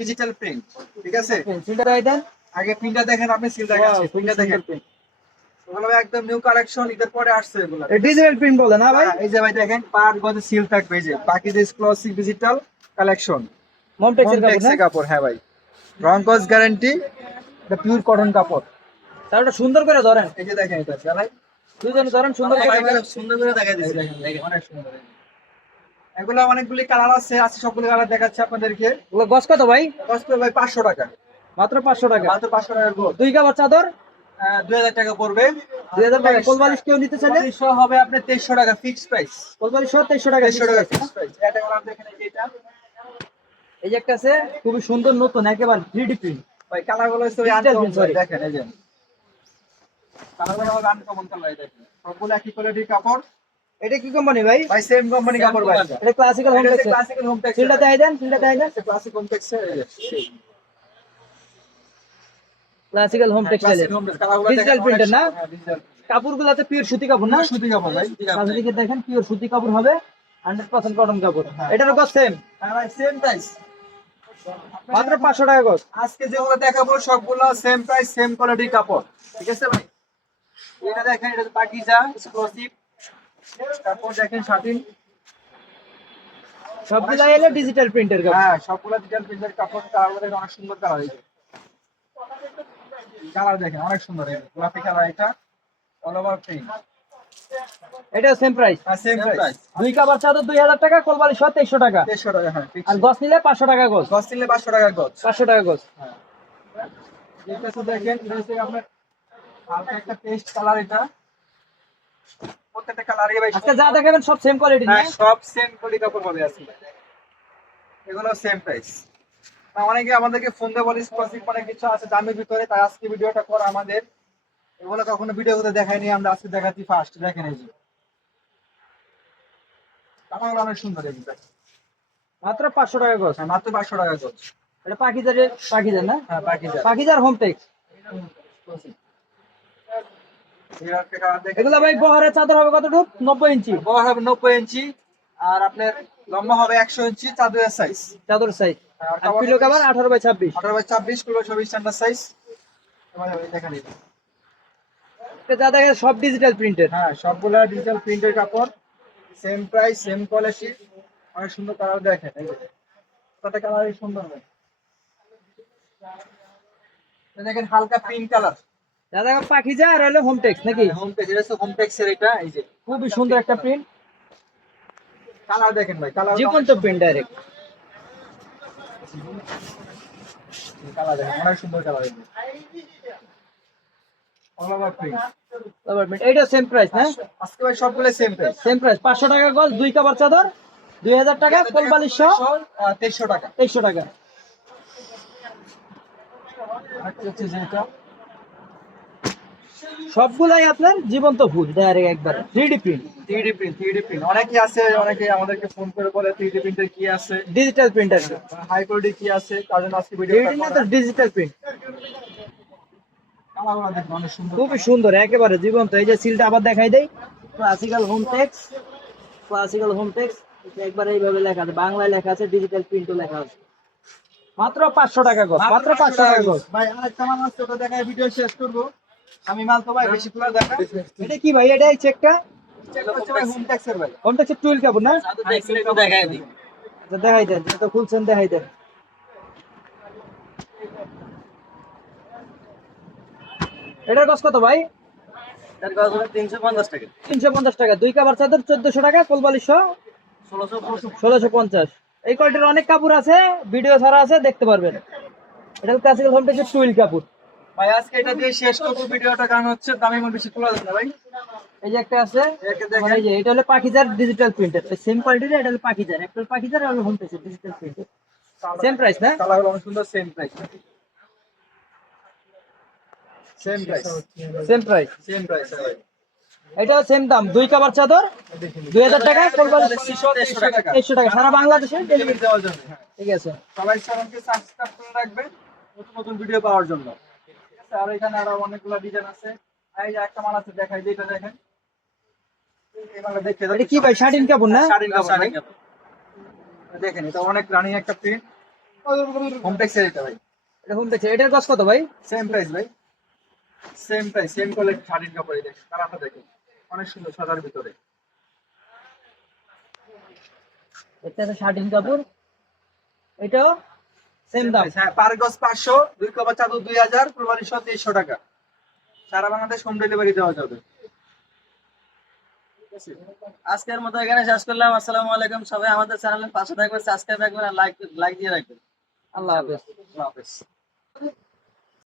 Digital print ঠিক আছে? আগে দেখেন আপনি সিল প্রিন্টটা দেখেন। একদম নিউ কালেকশন ঈদের পরে আসছে এগুলো। ডিজিটাল প্রিন্ট বলে না ভাই? হ্যাঁ, এই যে ভাই দেখেন পার গজে সিল থাকবে এই যে। বাকি যে ডিজিটাল কালেকশন মমটেক্সের কাপড় হ্যাঁ ভাই। রং কস গ্যারান্টি এটা পিওর কটন কাপড়। তার ওটা সুন্দর করে ধরেন। এই যে দেখেন এটা ভাই দুজনে ধরেন সুন্দর করে সুন্দর করে দেখা দিয়েছে দেখেন। অনেক সুন্দর। এগুলো অনেকগুলি কালার আছে আছে সবগুলো কালার দেখাচ্ছে আপনাদেরকে। ওগুলো গছ কত ভাই? কষ্ট ভাই পাঁচশো টাকা। মাত্র পাঁচশো টাকা। মাত্র পাঁচশো গোল দুই কাপড় চাদর? দুই হাজার টাকা পড়বে। দুই হাজার টাকা। কোলবালিশ কেউ নিতে চাইলে? হবে আপনার তেইশশো টাকা ফিক্স প্রাইস কোলবালিশ তেইশশো টাকা তেইশশো টাকা ফিক্স প্রাইস এটা এই যে এই যে একটা আছে খুবই সুন্দর নতুন একেবারে থ্রি ডি প্রিন্ট ভাই কালারগুলো. দেখেন এই যে। কালারগুলো হবে আনকমন কালার দেখেন। সবগুলো একই কোয়ালিটির কাপড়। এটা কি কোম্পানি ভাই? ভাই সেম কোম্পানি কাপড় ভাই এটা Classical Home Tex Classical Home Tex সিলটা দেখাই দেন সিলটা দেখাই দেন। Classic Home Tex Classical Home Textile Digital printer না? কাপড়গুলো আছে পিওর সুতি কাপড় না? সুতি কাপড় ভাই দিকে দেখেন পিওর সুতি কাপড় হবে হান্ড্রেড পার্সেন্ট কটন কাপড়। এটারও গছ সেম হ্যাঁ ভাই সেম প্রাইস মাত্র পাঁচশো টাকা গছ আজকে যেগুলো দেখাবো সবগুলো সেম প্রাইস সেম কোয়ালিটির কাপড়। ঠিক আছে ভাই? এটা দেখেন এটা পাকিজা এক্সক্লুসিভ তারপর দেখেন শাটিন সবগুলো এলে ডিজিটাল প্রিন্টের কাপড়। হ্যাঁ সবগুলো ডিজিটাল প্রিন্টের কাপড় কালার দেখেন অনেক সুন্দর কালার হয়েছে। কালার দেখেন অনেক সুন্দর গোলাপি কালার এটা অল ওভার প্রিন্ট এটা সেম প্রাইস হ্যাঁ সেম প্রাইস দুই কাপড় চাদর দুই হাজার টাকা কোলবালিশ সহ তেইশশো টাকা। দেড়শো টাকা হ্যাঁ আর গছ নিলে পাঁচশো টাকা গছ। গছ নিলে পাঁচশো টাকা গছ। পাঁচশো টাকা এটা তো দেখেন এটা হচ্ছে আপনার হালকা একটা পেস্ট কালার এটা। প্রত্যেকটা কালারই ভাই আজকে যা দেখাবেন সব সেম কোয়ালিটি না? হ্যাঁ সব সেম কোয়ালিটি কাপড় পাবে এগুলো সেম প্রাইস অনেকে আমাদেরকে ফোন দিয়ে বলে কিছু আছে দামের ভিতরে তাই আজকে ভিডিওটা করা আমাদের। এগুলো কখনো ভিডিও করতে দেখাইনি আমরা আজকে দেখাচ্ছি ফার্স্ট দেখেন এই যে। কালারগুলো অনেক সুন্দর এগুলো মাত্র পাঁচশো টাকা গছ হ্যাঁ মাত্র পাঁচশো টাকা গজ। এটা পাখিজার পাখিজার না? হ্যাঁ যা পাখিজার হোম টেক্স এর একটা কালার দেখেন এগুলো ভাই বহরের চাদর হবে কতটুকু? নব্বই ইঞ্চি। বড় হবে নব্বই ইঞ্চি আর আপনার লম্বা হবে একশো ইঞ্চি চাদরের সাইজ চাদর সাইজ পিলো কাভার আঠারো বাই ছাব্বিশ। আঠারো বাই ছাব্বিশ কুড়ি চব্বিশ স্ট্যান্ডার্ড সাইজ দেখেন যা দেখে সব ডিজিটাল প্রিন্টেড হ্যাঁ সবগুলা ডিজিটাল প্রিন্টের কাপড়। সেম প্রাইস সেম কোয়ালিটি অনেক সুন্দর কালার দেখেন কত কালারই সুন্দর হয়। দেখেন হালকা পিঙ্ক কালার যা দেখো পাখিজা আর হলো হোম টেক্স নাকি? হোম পেজ এটা হোম টেক্সের এটা এই যে খুবই সুন্দর একটা প্রিন্ট কালার দেখেন ভাই কালার জীবন্ত প্রিন্ট ডাইরেক্ট কালার দেখেন। অনেক সুন্দর কালার এই অল ওভার প্রিন্ট এইটা সেম প্রাইস না? আজকে ভাই সবগুলো সেম প্রাইস সেম প্রাইস পাঁচশো টাকা গজ দুই কাবার চাদর দুই হাজার টাকা কোলবালিশ সহ। টাকা। তেইশশো টাকা। যে সবগুলাই আপনার জীবন্ত ফুল ডাইরেক্ট একবার three D print three print three print অনেকে আছে অনেকে আমাদেরকে ফোন করে বলে থ্রি প্রিন্টের কি আছে? ডিজিটাল প্রিন্টার হাই কোয়ালিটি কি আছে? তার জন্য আজকে ভিডিও থ্রি না তো ডিজিটাল প্রিন্ট খুবই সুন্দর একেবারে জীবন্ত। এই যে সিলটা আবার দেখাই দেই। Classical Home Tex Classical Home Tex একবার এইভাবে লেখা আছে বাংলায় লেখা আছে ডিজিটাল প্রিন্টও লেখা আছে। মাত্র পাঁচশো টাকা গজ মাত্র পাঁচশো টাকা গজ ভাই আরেকটা আছে ওটা দেখায় ভিডিও শেষ করব। আমি মাল তো ভাই বেশি তোলা দেখা এটা কি ভাই? এটা এই চেকটা চেক করছে ভাই হোম ট্যাক্সের ভাই। হোম টেক্সের টুইল কাপড় না? দেখায় দিই। আচ্ছা, দেখাই দেন এটা খুলছেন দেখাই দেন। এটার কষ্ট কত ভাই? তার কাজ হলো তিনশো পঞ্চাশ টাকা। দুই কাবার চাদর চোদ্দশো টাকা কোলবালিশ ষোলোশো ষোলোশো পঞ্চাশ। এই কোয়ালিটির অনেক কাপড় আছে ভিডিও ছাড়া আছে দেখতে পারবেন। এটা ক্লাসিক্যাল হোম টেক্সের টুইল কাপড়। ভাই আজকে এটা দিয়ে শেষ করব ভিডিওটা কারণ হচ্ছে দামি মাল বেশি তোলা যাবে ভাই। এই যে একটা আছে। মানে এই যে এটা হলো পাখিজার ডিজিটাল প্রিন্টার সেম কোয়ালিটির এটা হলো পাখিজার। একটা হলো পাখিজার আর হলো home digital printer same price না? কালার হলো অনেক সুন্দর same price same price same price same price এটাও সেম দাম। দুই কাবার চাদর দুই হাজার টাকা তেইশশো টাকা। সারা বাংলাদেশে ডেলিভারি দেওয়ার জন্য। ঠিক আছে। সবাই চ্যানেলকে সাবস্ক্রাইব করে রাখবে নতুন নতুন ভিডিও পাওয়ার জন্য। আর এখানে আরও অনেকগুলো ডিজাইন আছে। এই যে একটা মাল আছে দেখাই যে এটা দেখেন। এটা কি ভাই শার্টিন কাপড় না? শাড়ির কাপড় দেখেন এটা অনেক রানিং একটা প্রিন্ট হোমটেক্সের এটা ভাই। এটা হোম এটার কস্ট কত ভাই? সেম প্রাইস ভাই। সেম প্রাইস সেম কোয়ালিটি শাড়ির কাপড়ই দেখেন। কালারটা দেখেন অনেক সুন্দর সাদার ভিতরে। এটা শার্টিন কাপড়। এটাও? হ্যাঁ দুই চাদর টাকা। সারা বাংলাদেশ হোম ডেলিভারি দেওয়া যাবে। আজকের মতো এখানে শেষ করলাম। আসসালামু আলাইকুম সবাই আমাদের চ্যানেলের পাশে থাকবেন সাবস্ক্রাইব রাখবেন আর লাইক লাইক দিয়ে রাখবেন। আল্লাহ হাফেজ। আল্লাহ হাফেজ।